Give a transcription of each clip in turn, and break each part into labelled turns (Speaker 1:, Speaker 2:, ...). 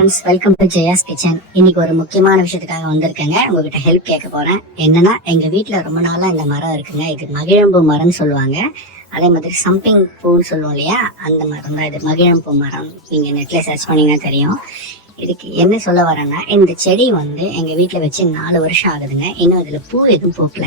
Speaker 1: Friends welcome to Jaya's kitchen இன்னைக்கு ஒரு முக்கியமான விஷயத்துக்காக வந்திருக்கேங்க. உங்ககிட்ட ஹெல்ப் கேட்க போறேன். என்னன்னா எங்க வீட்டில் ரொம்ப நாளா இந்த மரம் இருக்குங்க. இது மகிழம்பூ மரம்னு சொல்லுவாங்க. அதே மாதிரி சம்பிங் பூன்னு சொல்லுவோம் இல்லையா? அந்த மரம் தான் இது. மகிழம்பூ மரம். நீங்க நெட்ல சர்ச் பண்ணீங்கன்னா தெரியும். இதுக்கு என்ன சொல்ல வரேன்னா இந்த செடி வந்து எங்க வீட்டில் வச்சு நாலு வருஷம் ஆகுதுங்க. இன்னும் இதுல பூ எதுவும் பூக்கல.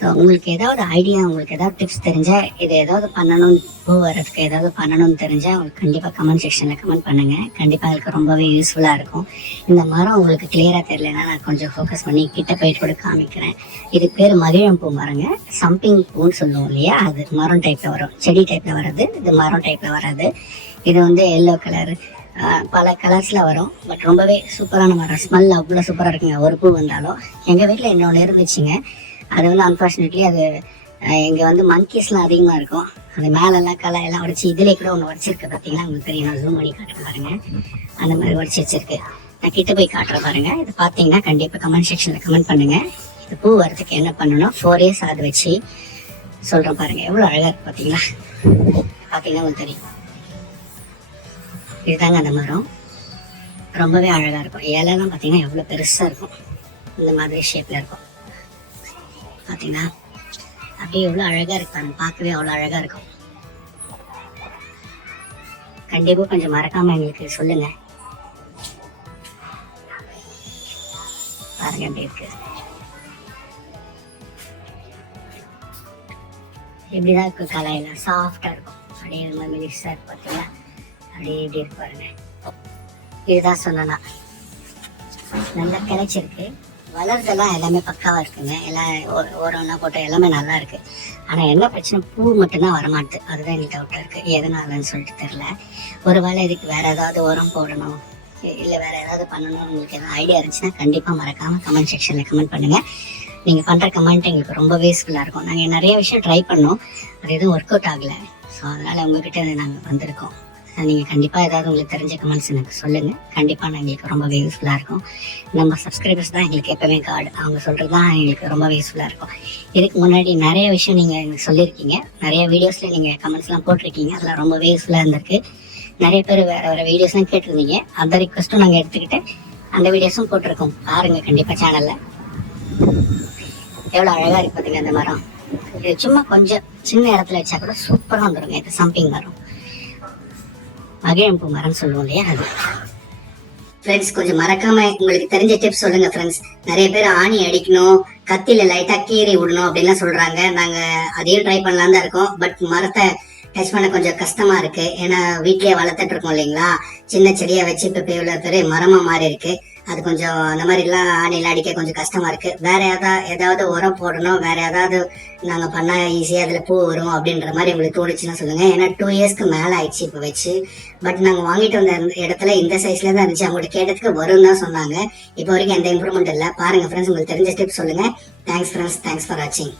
Speaker 1: ஸோ உங்களுக்கு ஏதாவது ஐடியா உங்களுக்கு ஏதாவது டிப்ஸ் தெரிஞ்சால் இது ஏதாவது பண்ணணும் பூ வர்றதுக்கு ஏதாவது பண்ணணும்னு தெரிஞ்சால் உங்களுக்கு கண்டிப்பாக கமெண்ட் செக்ஷனில் கமெண்ட் பண்ணுங்க. கண்டிப்பாக எனக்கு ரொம்பவே யூஸ்ஃபுல்லாக இருக்கும். இந்த மரம் உங்களுக்கு கிளியராக தெரியலன்னா நான் கொஞ்சம் ஃபோக்கஸ் பண்ணி கிட்ட போயிட்டு கூட காமிக்கிறேன். இது பேர் மகிழம்பூ மரங்க. சம்பிங் பூன்னு சொல்லுவோம் இல்லையா? அது மரம் டைப்பில் வரும். செடி டைப்பில் வர்றது இது மரம் டைப்பில் வராது இது வந்து எல்லோ கலர் பல கலர்ஸில் வரும். பட் ரொம்பவே சூப்பரான மரம். ஸ்மெல் அவ்வளோ சூப்பராக இருக்குங்க. ஒரு பூ வந்தாலும். எங்கள் வீட்டில் இன்னொன்று இருந்துச்சுங்க. அது வந்து அன்ஃபார்ச்சுனேட்லி அது இங்கே வந்து மங்கீஸ்லாம் அதிகமாக இருக்கும். அந்த மேலெல்லாம் கலை எல்லாம் உடச்சி இதுலேயே கூட ஒன்று உடச்சிருக்கு. பார்த்தீங்கன்னா உங்களுக்கு தெரியும். நான் ஜூம் பண்ணி காட்டுறேன் பாருங்க. அந்த மாதிரி உடச்சி வச்சிருக்கு. நான் கிட்ட போய் காட்டுறேன் பாருங்க. இது பார்த்தீங்கன்னா கண்டிப்பாக கமெண்ட் செக்ஷனில் கமெண்ட் பண்ணுங்க. இது பூ வரதுக்கு என்ன பண்ணணும்? ஃபோர் இயர்ஸ் அது வச்சு சொல்கிறேன் பாருங்க. எவ்வளோ அழகாக இருக்கு பார்த்தீங்களா பார்த்தீங்கன்னா உங்களுக்கு தெரியும். இதுதாங்க அந்த மரம். ரொம்பவே அழகாக இருக்கும். இலைலாம் பார்த்தீங்கன்னா எவ்வளோ பெருசாக இருக்கும். இந்த மாதிரி ஷேப்பில் இருக்கும். பார்த்தீங்கன்னா அப்படியே எவ்வளோ அழகாக இருக்கு பாருங்க. பார்க்கவே அவ்வளோ அழகாக இருக்கும். கண்டிப்பாக கொஞ்சம் மறக்காம எங்களுக்கு சொல்லுங்க. பாருங்க எப்படி இருக்கு. எப்படிதான் இருக்கு கலையெல்லாம் சாஃப்டா இருக்கும். அப்படியே ஒரு மாதிரி மெலிசா இருக்கு பார்த்தீங்களா அப்படியே இப்படி இருக்கு பாருங்க. இதுதான் சொன்னா நல்லா கிளைச்சிருக்கு. வளர்றதெல்லாம் எல்லாமே பக்காவா இருக்குங்க. எல்லாம் ஒரு- போட்டு எல்லாமே நல்லா இருக்கு ஆனா என்ன பிரச்சனை? பூ மட்டும்தான் வரமாட்டுது. அதுதான் எனக்கு டவுட்டா இருக்கு. எதனாலன்னு சொல்லிட்டு தெரியல. ஒருவேளை இதுக்கு வேற ஏதாவது உரம் போடணும். இ- இல்ல வேற ஏதாவது பண்ணணும் உங்களுக்கு எதாவது ஐடியா இருந்துச்சுன்னா கண்டிப்பா மறக்காம கமெண்ட் செக்ஷன்ல கமெண்ட் பண்ணுங்க. நீங்க பண்ற கமெண்ட் எங்களுக்கு ரொம்ப யூஸ்ஃபுல்லா இருக்கும். நாங்க நிறைய விஷயம் ட்ரை பண்ணோம். அது எதுவும் ஒர்க் அவுட் ஆகல. ஸோ அதனால உங்ககிட்ட நாங்க வந்திருக்கோம். நீங்கள் கண்டிப்பாக ஏதாவது உங்களுக்கு தெரிஞ்ச கமெண்ட்ஸ் எனக்கு சொல்லுங்கள் கண்டிப்பாக நான் எங்களுக்கு ரொம்ப யூஸ்ஃபுல்லாக இருக்கும். நம்ம சப்ஸ்கிரைபர்ஸ் தான் எங்களுக்கு எப்பவுமே கார்டு அவங்க சொல்கிறது தான் எங்களுக்கு ரொம்ப யூஸ்ஃபுல்லாக இருக்கும். இதுக்கு முன்னாடி நிறைய விஷயம் நீங்கள் எனக்கு சொல்லியிருக்கீங்க நிறைய வீடியோஸில் நீங்கள் கமெண்ட்ஸ்லாம் போட்டிருக்கீங்க. அதெல்லாம் ரொம்பவே யூஸ்ஃபுல்லாக இருந்திருக்கு. நிறைய பேர் வேறு வேறு வீடியோஸ்லாம் கேட்டிருந்தீங்க. அந்த ரிக்வஸ்ட்டும் நாங்கள் எடுத்துக்கிட்டு அந்த வீடியோஸும் போட்டிருக்கோம். பாருங்கள் கண்டிப்பாக சேனலில் எவ்வளோ அழகாக இருக்கு பார்த்தீங்க அந்த மரம். இது சும்மா கொஞ்சம் சின்ன இடத்துல வச்சா கூட சூப்பராக வந்துடுங்க இது சம்பிங் மரம். மகிழம்பூ மரம் சொல்லுவோம் இல்லையா? அது. ஃப்ரெண்ட்ஸ் கொஞ்சம் மறக்காம உங்களுக்கு தெரிஞ்ச டிப்ஸ் சொல்லுங்க ஃப்ரெண்ட்ஸ் நிறைய பேர் ஆணி அடிக்கணும் கத்தில லைட்டா கீறி விடணும் அப்படின்லாம் சொல்றாங்க. நாங்க அதையும் ட்ரை பண்ணலாம் தான் இருக்கோம். பட் மரத்தை டச் பண்ண கொஞ்சம் கஷ்டமா இருக்கு. ஏன்னா வீட்லயே வளர்த்துட்டு இருக்கோம் இல்லைங்களா? சின்ன செடியை வச்சு இப்ப இப்ப பெரிய மரமா மாறி இருக்கு. அது கொஞ்சம் அந்த மாதிரி எல்லாம் ஆணையில அடிக்க கொஞ்சம் கஷ்டமா இருக்கு. வேற ஏதாவது ஏதாவது உரம் போடணும். வேற ஏதாவது நாங்க பண்ணா ஈஸியா அதுல பூ வரும் அப்படின்ற மாதிரி உங்களுக்கு தோணுச்சுன்னா சொல்லுங்க. ஏன்னா டூ இயர்ஸ்க்கு மேல ஆயிடுச்சு இப்ப வச்சு. பட் நாங்க வாங்கிட்டு வந்த இடத்துல இந்த சைஸ்ல தான் இருந்துச்சு. அவங்கள்ட்ட கேட்டதுக்கு வரும் தான் சொன்னாங்க. இப்போ வரைக்கும் எந்த இம்ப்ரூவ்மெண்ட் இல்ல. பாருங்க ஃப்ரெண்ட்ஸ் உங்களுக்கு தெரிஞ்ச டிப்ஸ் சொல்லுங்க. தேங்க்ஸ் ஃப்ரெண்ட்ஸ் தேங்க்ஸ் ஃபார் வாட்சிங்